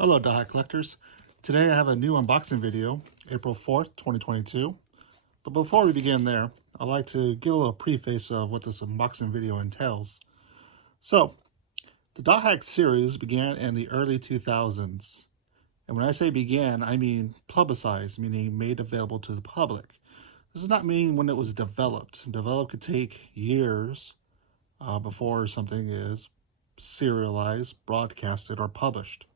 Hello Dothack Collectors. Today I have a new unboxing video, April 4th, 2022. But before we begin there, I'd like to give a little preface of what this unboxing video entails. So, the Dothack series began in the early 2000s. And when I say began, I mean publicized, meaning made available to the public. This does not mean when it was developed. Developed could take years before something is serialized, broadcasted, or published.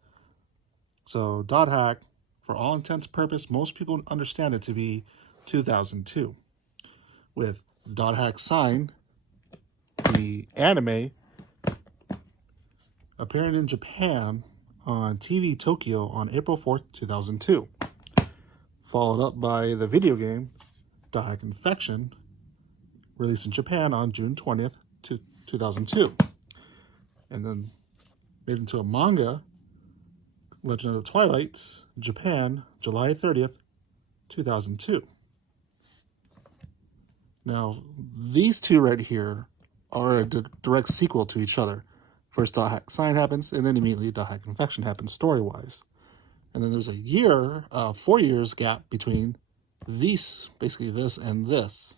So Dothack, for all intents and purposes, most people understand it to be 2002. With Dothack Sign, the anime, appearing in Japan on TV Tokyo on April 4th, 2002. Followed up by the video game, Dothack Infection, released in Japan on June 20th, 2002. And then made into a manga, Legend of the Twilight, Japan, July 30th, 2002. Now, these two right here are a direct sequel to each other. First Dothack Sign happens, and then immediately Dothack Infection happens story-wise. And then there's a 4 years gap between these, basically this and this.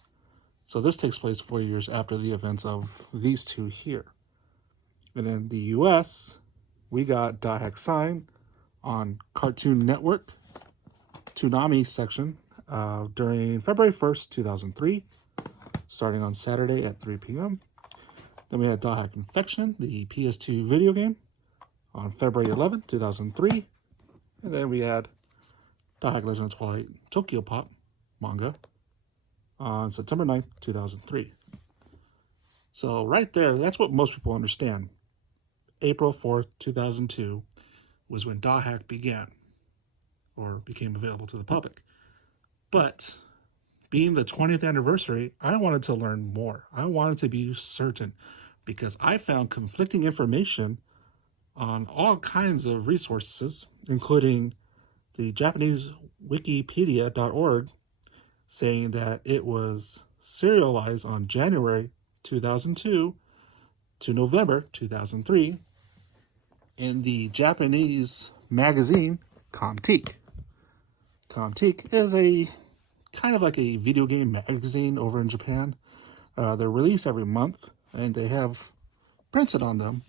So this takes place 4 years after the events of these two here. And in the US, we got Dothack Sign on Cartoon Network, Toonami section, during February 1st, 2003, starting on Saturday at 3 p.m. Then we had Dothack Infection, the PS2 video game, on February 11th, 2003. And then we had Dothack Legend of Twilight Tokyo Pop manga on September 9th, 2003. So right there, that's what most people understand. April 4th, 2002 was when Dothack began, or became available to the public. But being the 20th anniversary, I wanted to learn more. I wanted to be certain, because I found conflicting information on all kinds of resources, including the Japanese Wikipedia.org, saying that it was serialized on January 2002 to November 2003 in the Japanese magazine Comtique. Comtique is a kind of like a video game magazine over in Japan. They're released every month, and they have printed on them,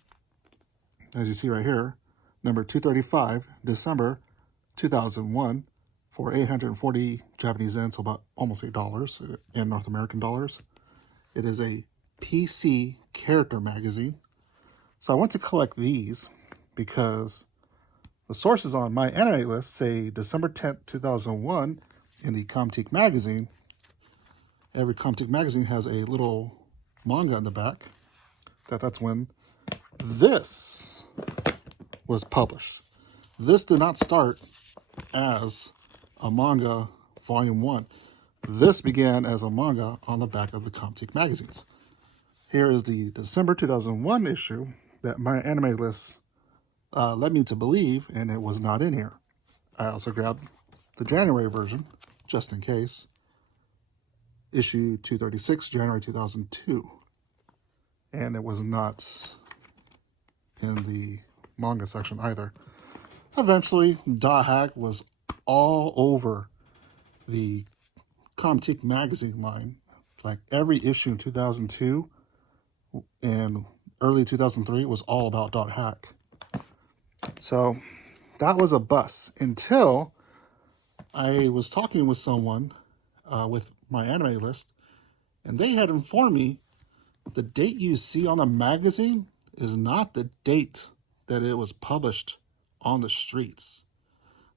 as you see right here, number 235, December 2001, for 840 Japanese yen, so about almost $8 in North American dollars. It is a PC character magazine. So I want to collect these because the sources on my anime list say December 10th, 2001 in the Comtique magazine. Every Comtique magazine has a little manga in the back. That's when this was published. This did not start as a manga volume 1. This began as a manga on the back of the Comtique magazines. Here is the December 2001 issue that my anime list led me to believe, and it was not in here. I also grabbed the January version, just in case. Issue 236, January 2002. And it was not in the manga section either. Eventually, Dothack was all over the Comtique magazine line. Like every issue in 2002 and early 2003 was all about Dothack. So that was a bust until I was talking with someone with my anime list, and they had informed me the date you see on the magazine is not the date that it was published on the streets.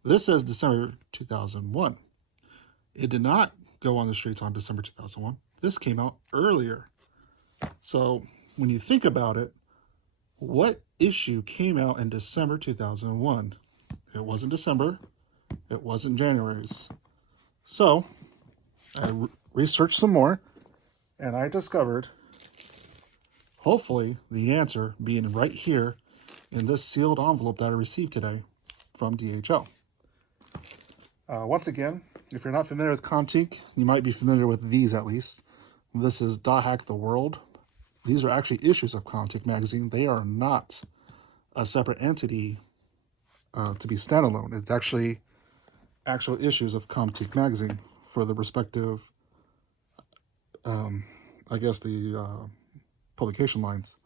This says December 2001. It did not go on the streets on December 2001. This came out earlier. So when you think about it, what issue came out in December 2001? It wasn't December. It wasn't January's. So I researched some more, and I discovered, hopefully, the answer being right here in this sealed envelope that I received today from DHL. Once again, if you're not familiar with Comtique, you might be familiar with these at least. This is Dothack the World. These are actually issues of Comtique magazine. They are not a separate entity to be standalone. It's actually actual issues of Comtique magazine for the respective, I guess, the publication lines.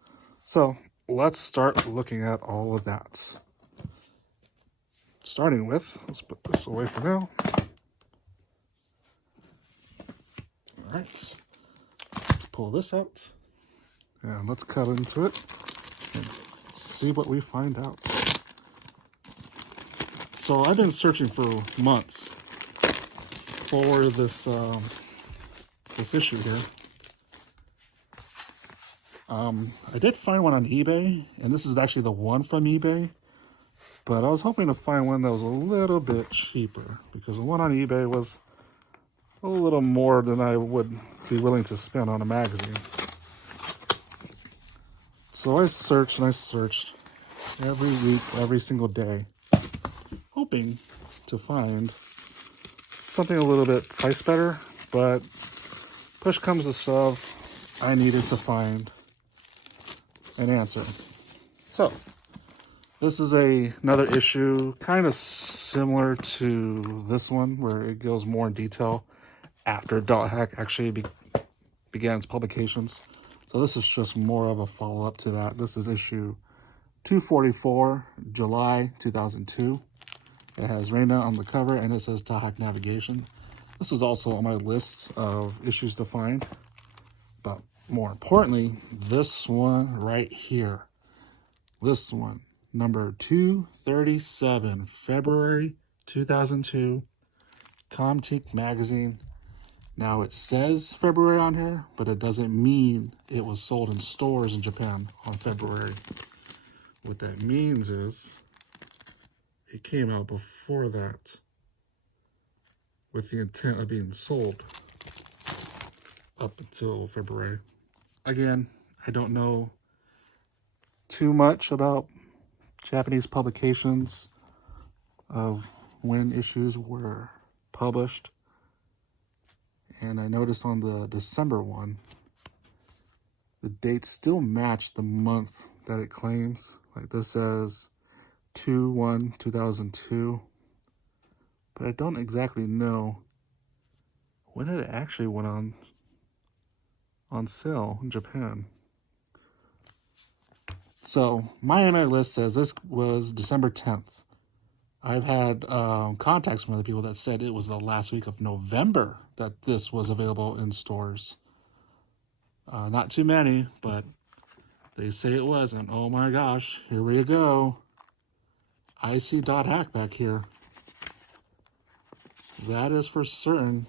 So let's start looking at all of that. Starting with, let's put this away for now. All right, let's pull this out and let's cut into it and see what we find out. So I've been searching for months for this this issue here. I did find one on eBay, and this is actually the one from eBay, but I was hoping to find one that was a little bit cheaper, because the one on eBay was a little more than I would be willing to spend on a magazine. So I searched and I searched every week, every single day, hoping to find something a little bit priced better, but push comes to shove, I needed to find an answer. So this is another issue kind of similar to this one, where it goes more in detail after Dothack actually began its publications. So this is just more of a follow-up to that. This is issue 244, July 2002. It has Reina on the cover, and it says Dothack Navigation. This was also on my list of issues to find. But more importantly, this one right here. This one, number 237, February 2002, Comtique magazine. Now it says February on here, but it doesn't mean it was sold in stores in Japan on February. What that means is it came out before that with the intent of being sold up until February. Again, I don't know too much about Japanese publications of when issues were published. And I noticed on the December one, the dates still match the month that it claims. Like this says 2/1/2002. But I don't exactly know when it actually went on sale in Japan. So my anime list says this was December 10th. I've had contacts from other people that said it was the last week of November that this was available in stores. Not too many, but they say it was, and oh my gosh, here we go. I see Dothack back here. That is for certain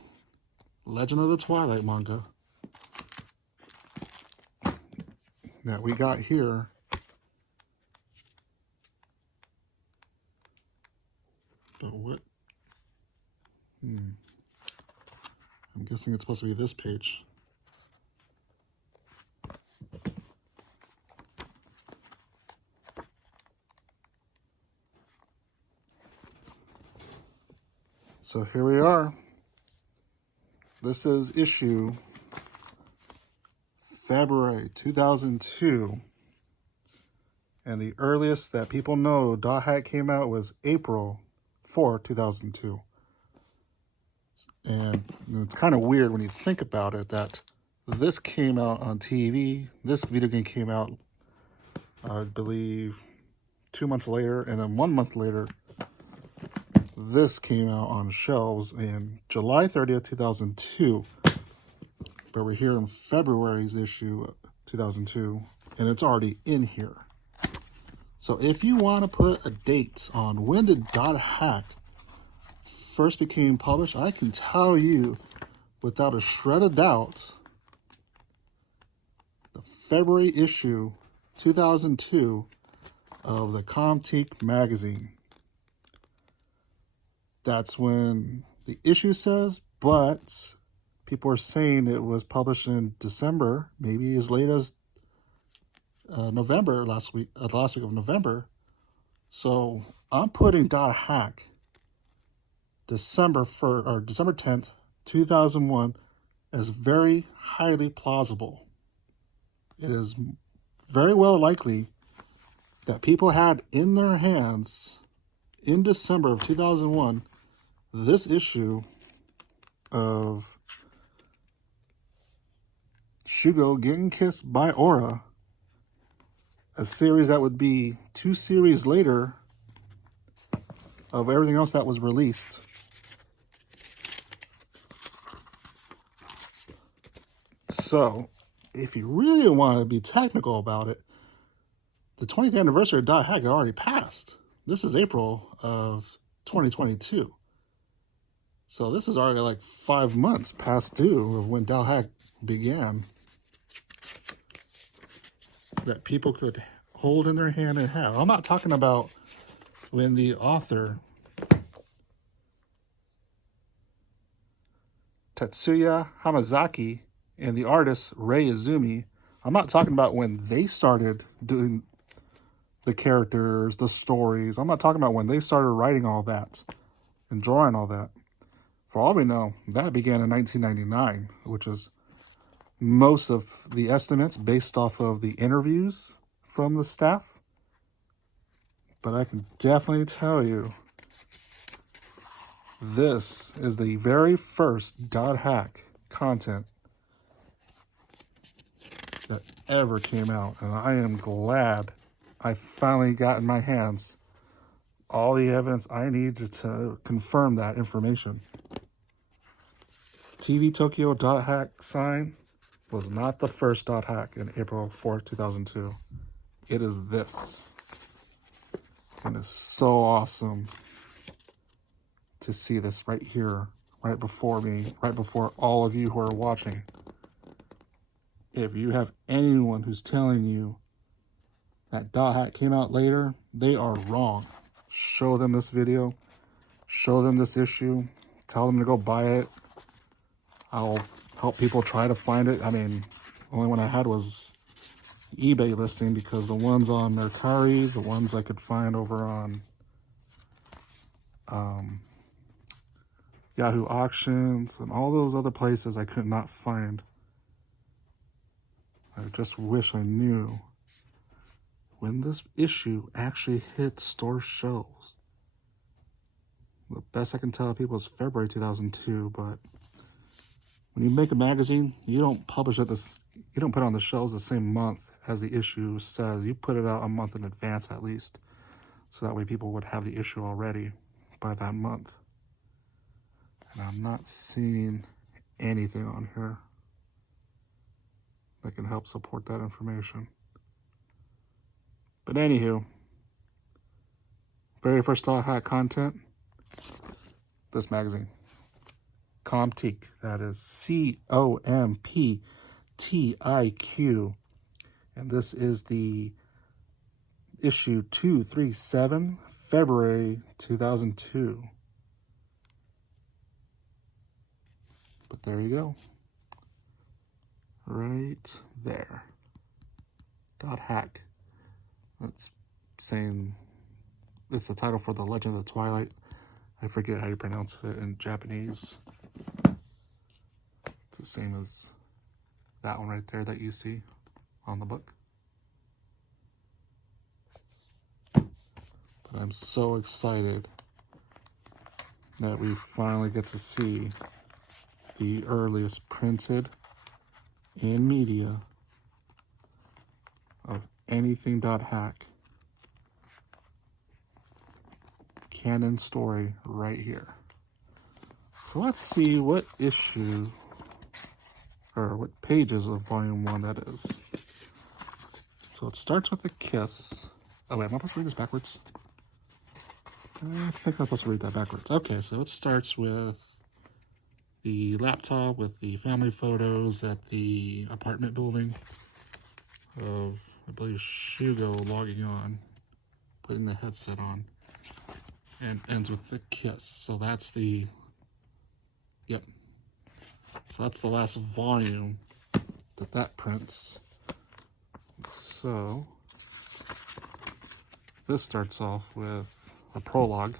Legend of the Twilight manga that we got here. But what? I'm guessing it's supposed to be this page. So here we are. This is issue February 2002. And the earliest that people know Dothack came out was April 4, 2002. And it's kind of weird when you think about it that this came out on TV. This video game came out, I believe, 2 months later. And then 1 month later, this came out on shelves in July 30th, 2002. But we're here in February's issue 2002, and it's already in here. So if you want to put a date on when did Dothack first became published, I can tell you without a shred of doubt, the February issue 2002 of the Comtique magazine. That's when the issue says, but people are saying it was published in December, maybe as late as November, last week of November. So I'm putting Dothack December 10th, 2001 as very highly plausible. It is very well likely that people had in their hands in December of 2001, this issue of Shugo getting kissed by Aura, a series that would be 2 series later of everything else that was released. So, if you really want to be technical about it, the 20th anniversary of Dothack had already passed. This is April of 2022. So this is already like 5 months past due of when Dothack began. That people could hold in their hand and have. I'm not talking about when the author Tetsuya Hamazaki and the artist Rei Izumi, I'm not talking about when they started doing the characters, the stories. I'm not talking about when they started writing all that and drawing all that. For all we know, that began in 1999, which is most of the estimates based off of the interviews from the staff. But I can definitely tell you, this is the very first Dothack content that ever came out. And I am glad I finally got in my hands all the evidence I needed to confirm that information. TV Tokyo Dothack sign was not the first Dothack in April 4th, 2002. It is this. And it's so awesome to see this right here, right before me, right before all of you who are watching. If you have anyone who's telling you that Dothack came out later, they are wrong. Show them this video. Show them this issue. Tell them to go buy it. I'll help people try to find it. I mean, the only one I had was eBay listing, because the ones on Mercari, the ones I could find over on Yahoo Auctions and all those other places, I could not find. I just wish I knew when this issue actually hit store shelves. The best I can tell people is February 2002, but when you make a magazine, you don't publish it you don't put it on the shelves the same month as the issue says. You put it out a month in advance at least, so that way people would have the issue already by that month. And I'm not seeing anything on here that can help support that information. But anywho, very first Dothack content, this magazine. Comtiq, that is COMPTIQ. And this is the issue 237, February 2002. But there you go. Right there. Dothack. That's saying it's the title for The Legend of the Twilight. I forget how you pronounce it in Japanese. It's the same as that one right there that you see on the book. But I'm so excited that we finally get to see the earliest printed in media of anything Dothack. Canon story right here. So let's see what issue or what pages of volume 1 that is. So it starts with a kiss. Oh wait, am I supposed to read this backwards? I think I'm supposed to read that backwards. Okay, so it starts with the laptop with the family photos at the apartment building of, I believe, Shugo logging on, putting the headset on, and ends with the kiss. So that's the, yep. So that's the last volume that prints. So this starts off with a prologue,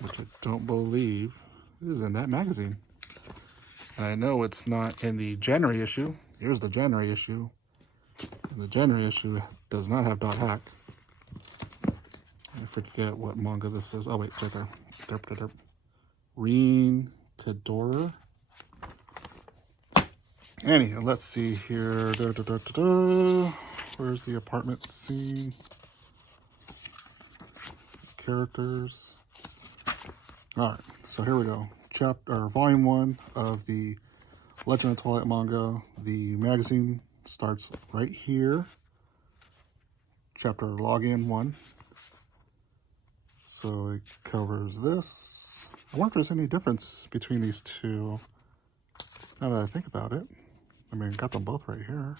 which I don't believe is in that magazine. And I know it's not in the January issue. Here's the January issue. And the January issue does not have Dothack. I forget what manga this is. Oh wait, it's right there. Derp, derp, derp. Reen Kadora. Anyhow, let's see here. Da, da, da, da, da. Where's the apartment scene? Characters. Alright, so here we go. Volume 1 of the Legend of Twilight manga. The magazine starts right here. Chapter Login 1. So it covers this. I wonder if there's any difference between these two. Now that I think about it. I mean, got them both right here.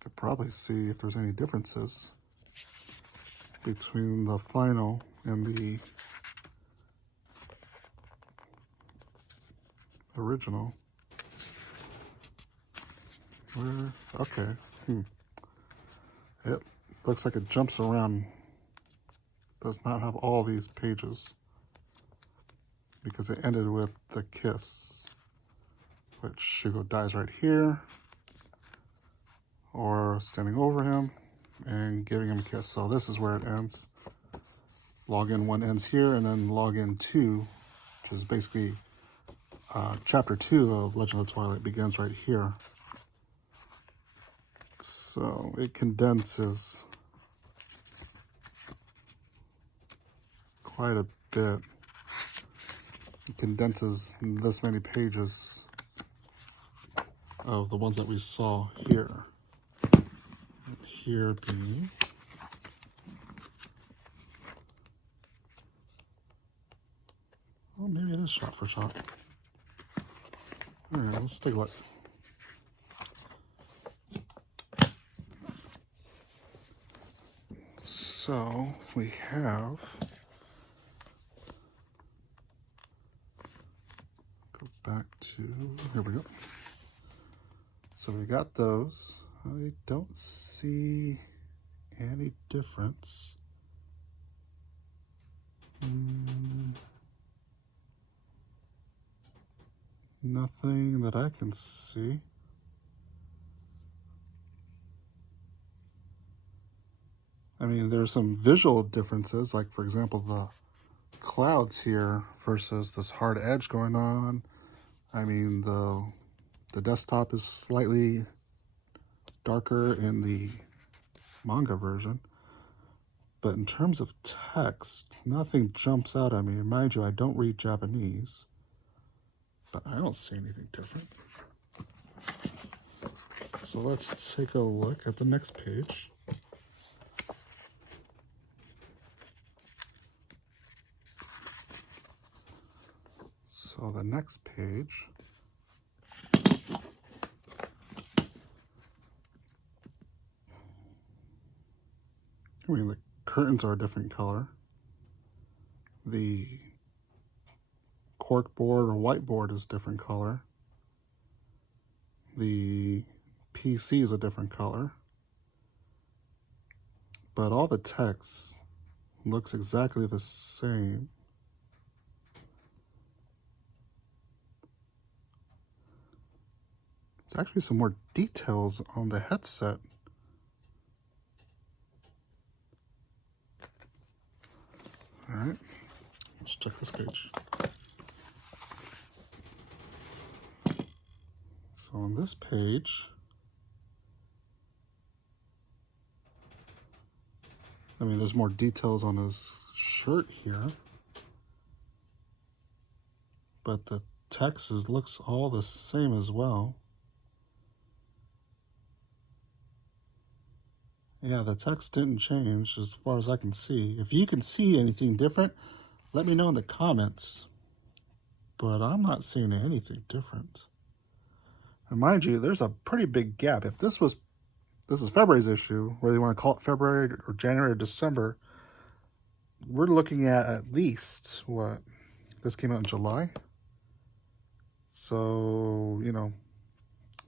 Could probably see if there's any differences between the final and the original. Where? Okay. It looks like it jumps around. Does not have all these pages because it ended with the kiss, which Shugo dies right here, or standing over him and giving him a kiss. So this is where it ends. Login 1 ends here, and then Login 2, which is basically chapter 2 of Legend of Twilight, begins right here. So it condenses quite a bit. It condenses this many pages of the ones that we saw here. Here being well, maybe it is shot for shot. All right, let's take a look. So we have, go back to, here we go. So we got those. I don't see any difference. Nothing that I can see. I mean, there's some visual differences, like for example, the clouds here versus this hard edge going on. I mean, the desktop is slightly darker in the manga version, but in terms of text, nothing jumps out at me. And mind you, I don't read Japanese, but I don't see anything different. So let's take a look at the next page. So the next page, I mean, the curtains are a different color. The cork board or whiteboard is a different color. The PC is a different color. But all the text looks exactly the same. There's actually some more details on the headset. All right, let's check this page. So on this page, I mean, there's more details on his shirt here, but the text looks all the same as well. Yeah, the text didn't change as far as I can see. If you can see anything different, let me know in the comments. But I'm not seeing anything different. And mind you, there's a pretty big gap. If this is February's issue, whether you want to call it February or January or December, we're looking at least, what? This came out in July. So, you know,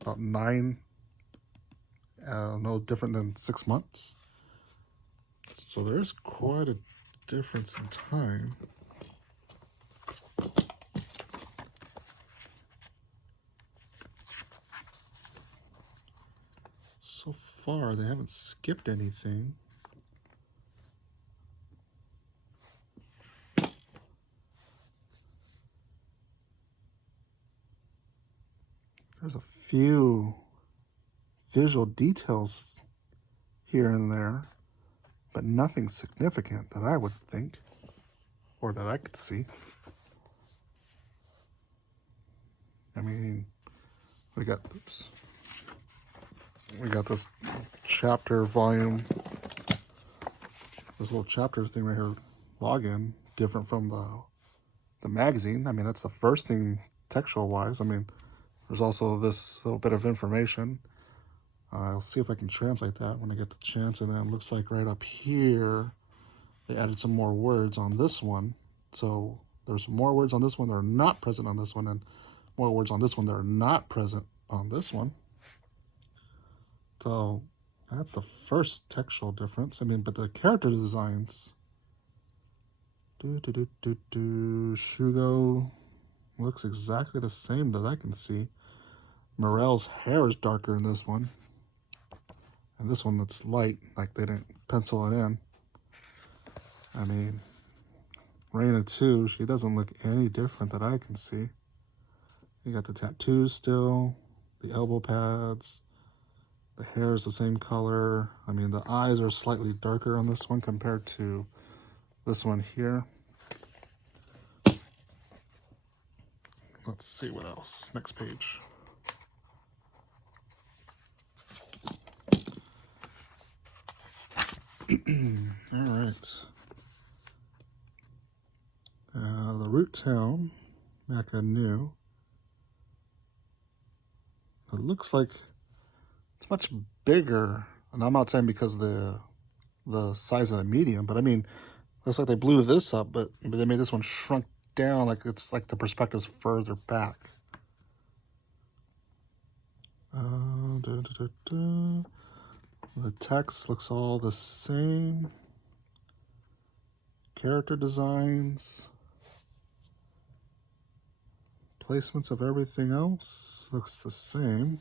about 9, no different than 6 months. So there's quite a difference in time. So far, they haven't skipped anything. There's a few visual details here and there, but nothing significant that I would think, or that I could see. I mean, we got this chapter volume, this little chapter thing right here, login, different from the magazine. I mean, that's the first thing textual wise. I mean, there's also this little bit of information. I'll see if I can translate that when I get the chance. And then it looks like right up here, they added some more words on this one. So there's more words on this one that are not present on this one, and more words on this one that are not present on this one. So that's the first textual difference. I mean, but the character designs, Shugo looks exactly the same that I can see. Morel's hair is darker in this one. And this one that's light, like they didn't pencil it in. I mean, Reina too, she doesn't look any different that I can see. You got the tattoos still, the elbow pads, the hair is the same color. I mean, the eyes are slightly darker on this one compared to this one here. Let's see what else. Next page. All right. The root town, Mecca New. It looks like it's much bigger, and I'm not saying because of the size of the medium, but I mean, looks like they blew this up, but they made this one shrunk down, like it's like the perspective's further back. The text looks all the same. Character designs. Placements of everything else looks the same.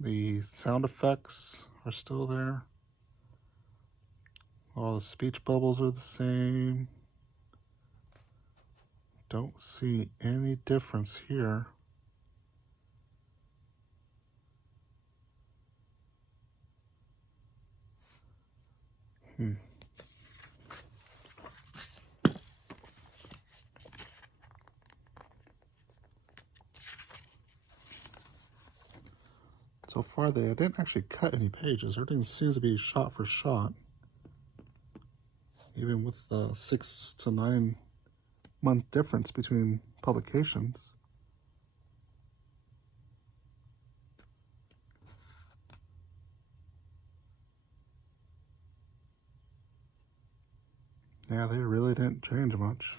The sound effects are still there. All the speech bubbles are the same. Don't see any difference here. So far, they didn't actually cut any pages. Everything seems to be shot for shot. Even with the 6 to 9 month difference between publications. Yeah, they really didn't change much.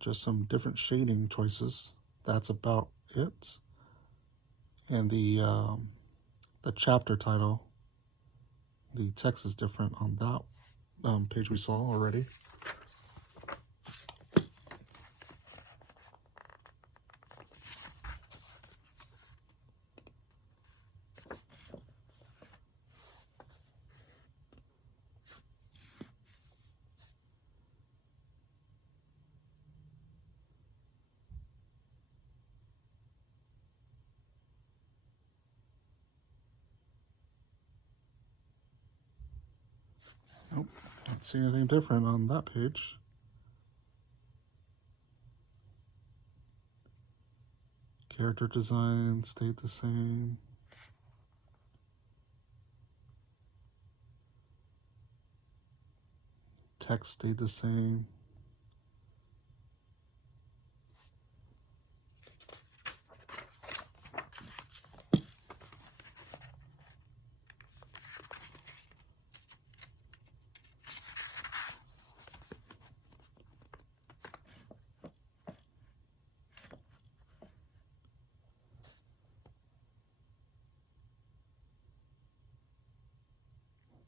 Just some different shading choices. That's about it. And the chapter title, the text is different on that page we saw already. Nope, don't see anything different on that page. Character design stayed the same. Text stayed the same.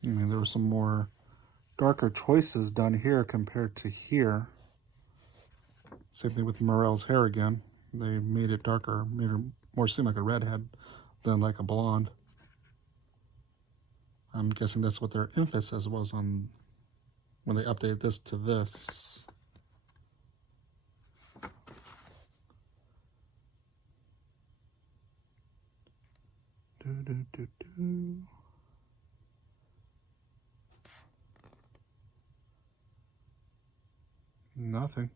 I mean, there were some more darker choices done here compared to here. Same thing with Morel's hair again. They made it darker, made her more seem like a redhead than like a blonde. I'm guessing that's what their emphasis was on when they updated this to this. Nothing.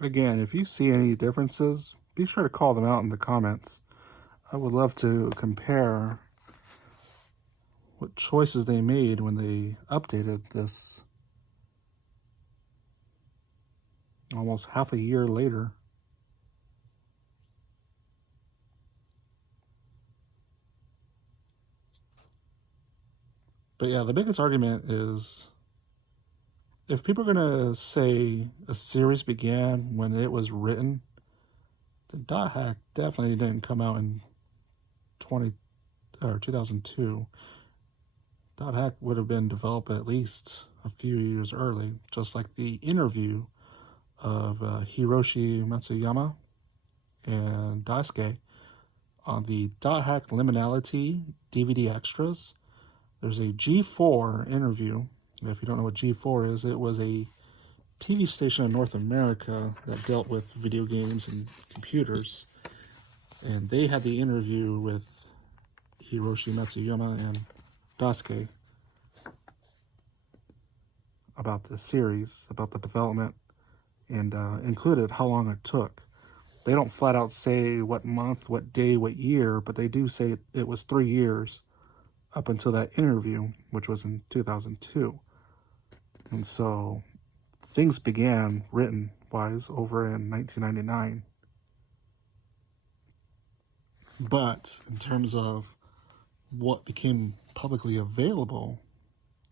Again, if you see any differences, be sure to call them out in the comments. I would love to compare what choices they made when they updated this almost half a year later. But yeah, the biggest argument is if people are going to say a series began when it was written, then Dothack definitely didn't come out in 2002. Dothack would have been developed at least a few years early, just like the interview of Hiroshi Matsuyama and Daisuke on the Dothack Liminality DVD extras. There's a G4 interview. If you don't know what G4 is, it was a TV station in North America that dealt with video games and computers. And they had the interview with Hiroshi Matsuyama and Daisuke about the series, about the development, and included how long it took. They don't flat out say what month, what day, what year, but they do say it was 3 years up until that interview, which was in 2002. And so things began written-wise over in 1999. But in terms of what became publicly available,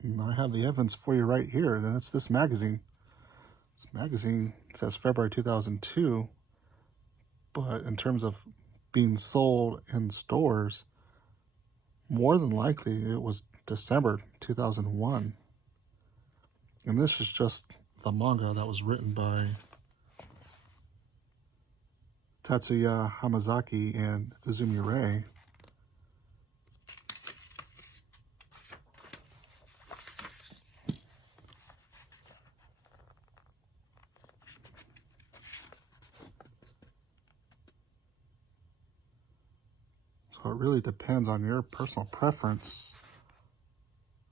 I have the evidence for you right here, and that's this magazine. This magazine says February 2002, but in terms of being sold in stores, more than likely it was December 2001. And this is just the manga that was written by Tatsuya Hamazaki and Izumi Rei. So it really depends on your personal preference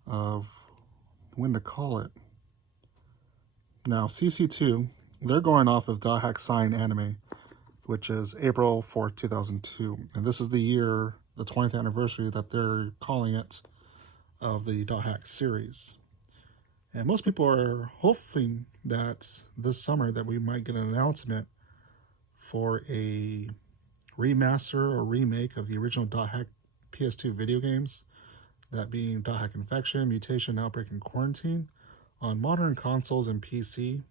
of when to call it. Now, CC2, they're going off of Dothack Sign Anime, which is April 4th, 2002. And this is the year, the 20th anniversary that they're calling it, of the Dothack series. And most people are hoping that this summer that we might get an announcement for a remaster or remake of the original Dothack PS2 video games, that being Dothack Infection, Mutation, Outbreak, and Quarantine, on modern consoles and PC.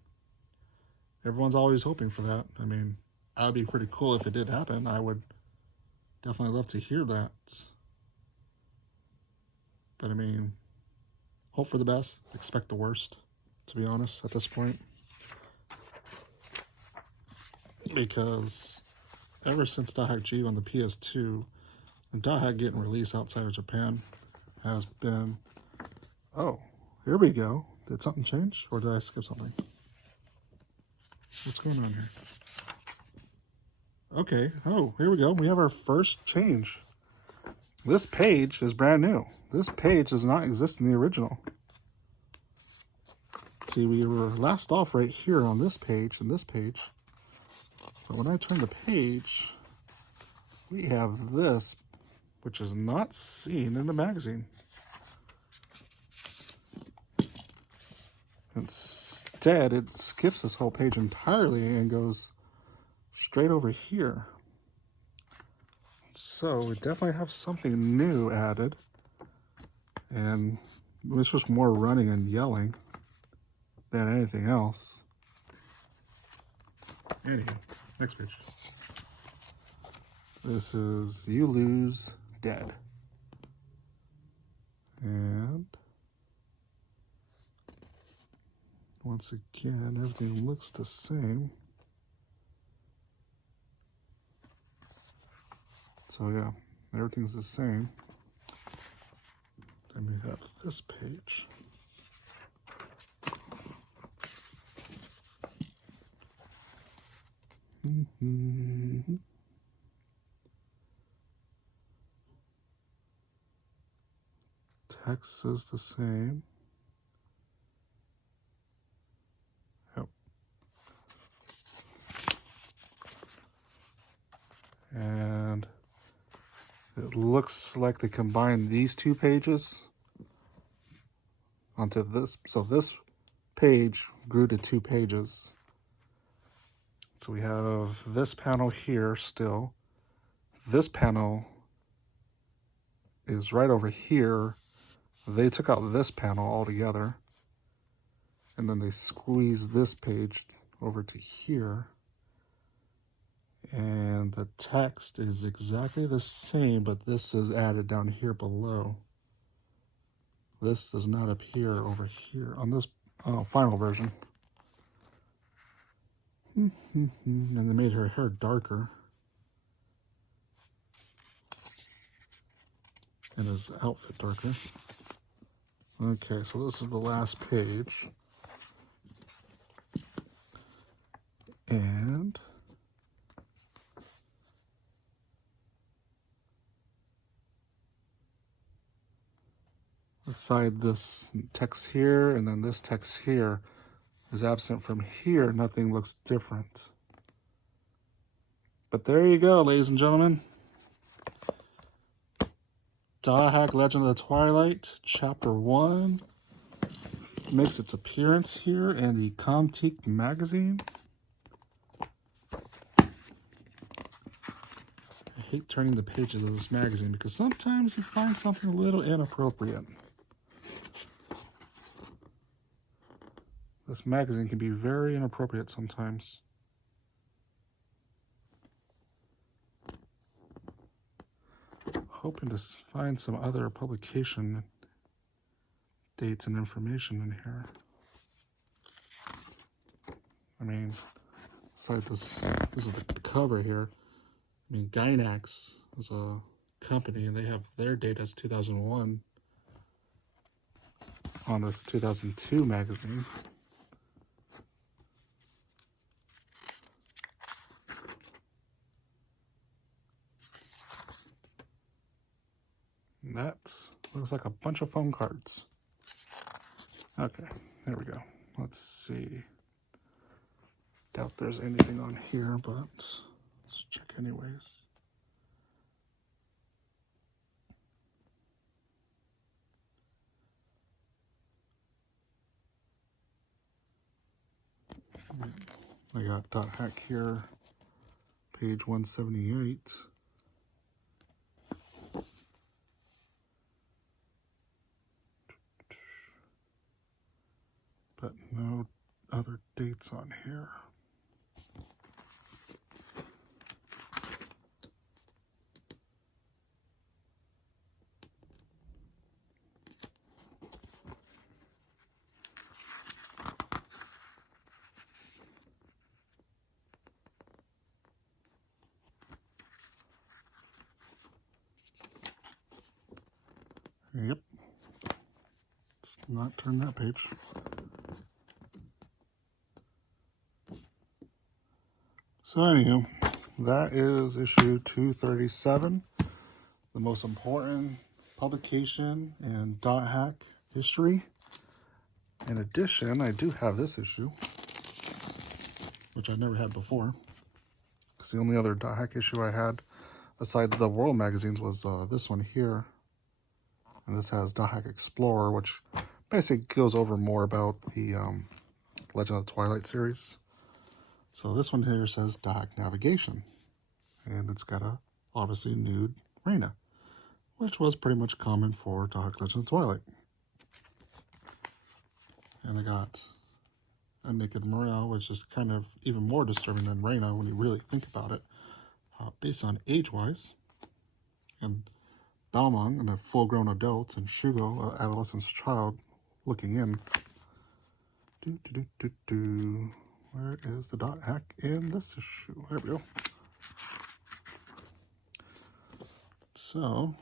Everyone's always hoping for that. I mean, that would be pretty cool if it did happen. I would definitely love to hear that. But I mean, hope for the best, expect the worst, to be honest, at this point. Because ever since Dothack G on the PS2, and Dothack getting released outside of Japan has been... Oh, here we go. Did something change, or did I skip something? What's going on here? Okay, oh, here we go. We have our first change. This page is brand new. This page does not exist in the original. See, we were last off right here on this page and this page. But when I turn the page, we have this, which is not seen in the magazine. Instead, it skips this whole page entirely and goes straight over here. So we definitely have something new added. And it's just more running and yelling than anything else. Anyway, next page. This is You Lose Dead. And once again, everything looks the same. So yeah, everything's the same. Then we have this page. Text is the same. Yep. And it looks like they combined these two pages onto this. So this page grew to 2 pages. So we have this panel here still. This panel is right over here. They took out this panel altogether. And then they squeezed this page over to here. And the text is exactly the same, but this is added down here below. This does not appear over here on this final version. And they made her hair darker. And his outfit darker. Okay, so this is the last page. And beside this text here and then this text here is absent from here, nothing looks different. But there you go, ladies and gentlemen. Dothack Legend of the Twilight, Chapter 1 makes its appearance here in the Contique magazine. I hate turning the pages of this magazine because sometimes you find something a little inappropriate. This magazine can be very inappropriate sometimes. Hoping to find some other publication dates and information in here. I mean, besides this is the cover here. I mean, Gainax is a company and they have their date as 2001 on this 2002 magazine. And that looks like a bunch of phone cards. Okay, there we go. Let's see. Doubt there's anything on here, but let's check anyways. I got Dothack here, page 178. But no other dates on here. Yep. Let's not turn that page. So anywho, that is issue 237, the most important publication in Dothack history. In addition, I do have this issue, which I never had before, because the only other Dothack issue I had, aside the World magazines, was this one here. And this has Dothack Explorer, which basically goes over more about the Legend of the Twilight series. So this one here says Dothack Navigation. And it's got a, obviously, nude Reyna, which was pretty much common for Dothack Legend of Twilight. And they got a naked Morel, which is kind of even more disturbing than Reyna when you really think about it. based on age-wise, and Balmong, and a full-grown adult, and Shugo, an adolescent child, looking in. Where is the dot hack in this issue? There we go. So,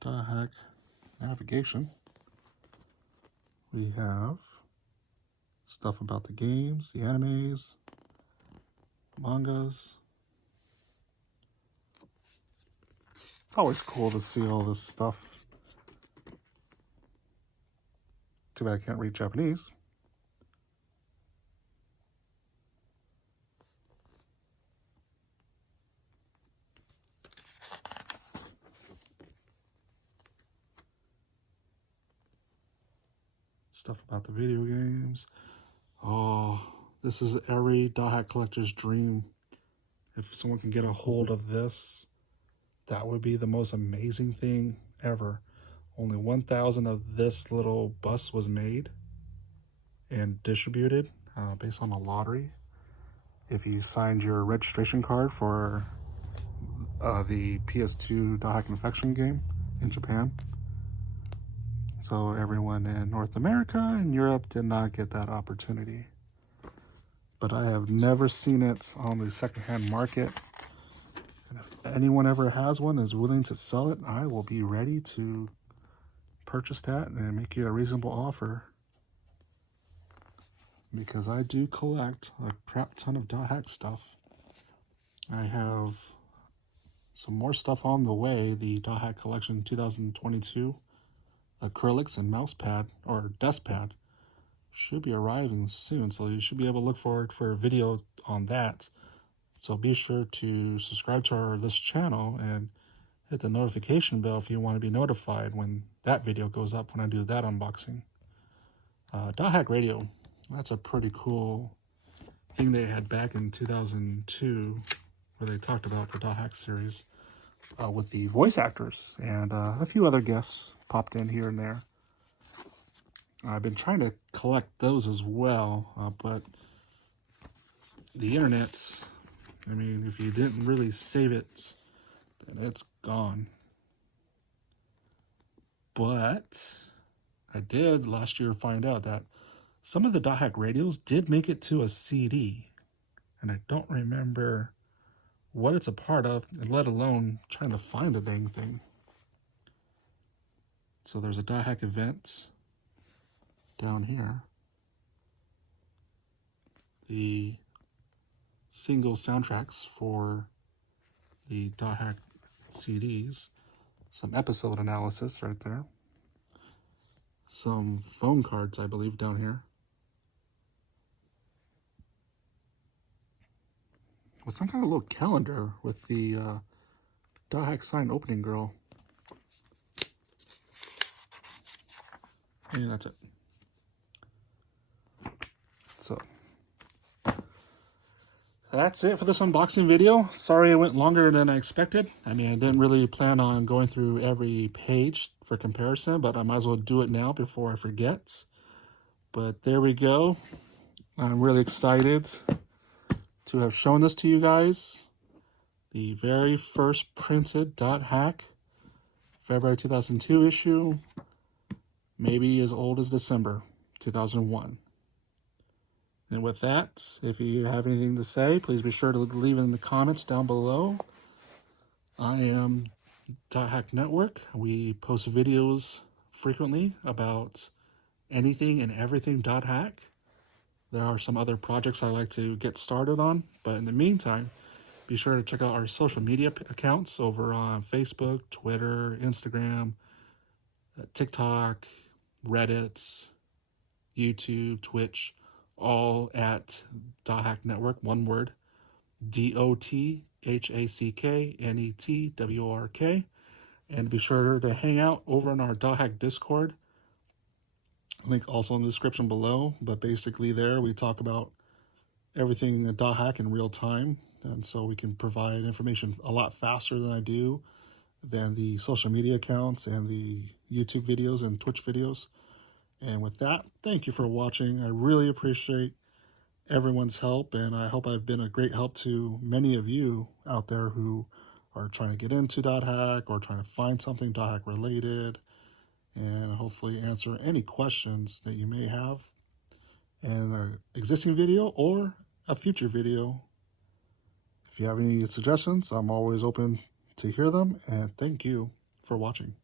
dot hack navigation. We have stuff about the games, the animes, mangas. It's always cool to see all this stuff. Too bad I can't read Japanese. Stuff about the video games. Oh, this is every Dothack collector's dream. If someone can get a hold of this, that would be the most amazing thing ever. Only 1,000 of this little bus was made and distributed based on a lottery. If you signed your registration card for the PS2 Dothack Infection game in Japan. So everyone in North America and Europe did not get that opportunity. But I have never seen it on the secondhand market. And if anyone ever has one and is willing to sell it, I will be ready to purchase that and make you a reasonable offer. Because I do collect a crap ton of Dothack stuff. I have some more stuff on the way, the Dothack Collection 2022. Acrylics and mouse pad or desk pad should be arriving soon, so you should be able to look forward for a video on that. So be sure to subscribe to this channel and hit the notification bell if you want to be notified when that video goes up, when I do that unboxing. Dothack Radio, that's a pretty cool thing they had back in 2002 where they talked about the Dothack series with the voice actors, and a few other guests popped in here and there. I've been trying to collect those as well, but the internet, I mean, if you didn't really save it, then it's gone. But I did last year find out that some of the Dothack radios did make it to a CD, and I don't remember what it's a part of, let alone trying to find the dang thing. So there's a Dothack event down here. The single soundtracks for the Dothack CDs. Some episode analysis right there. Some phone cards, I believe, down here. With some kind of little calendar with the Dothack sign opening girl. And that's it. So that's it for this unboxing video. Sorry it went longer than I expected. I mean, I didn't really plan on going through every page for comparison, but I might as well do it now before I forget. But there we go. I'm really excited to have shown this to you guys. The very first printed Dothack February 2002 issue. Maybe as old as December 2001. And with that, if you have anything to say, please be sure to leave it in the comments down below. I am Dothack Network. We post videos frequently about anything and everything Dothack. There are some other projects I like to get started on, but in the meantime, be sure to check out our social media accounts over on Facebook, Twitter, Instagram, TikTok, Reddit, YouTube, Twitch, all at Dothack Network, one word, DOTHACKNETWORK. And be sure to hang out over in our Dothack Discord. Link also in the description below, but basically there we talk about everything in Dothack in real time, and so we can provide information a lot faster than I do than the social media accounts and the YouTube videos and Twitch videos. And with that, thank you for watching. I really appreciate everyone's help, and I hope I've been a great help to many of you out there who are trying to get into Dothack or trying to find something Dothack related, and hopefully answer any questions that you may have in an existing video or a future video. If you have any suggestions, I'm always open to hear them, and thank you for watching.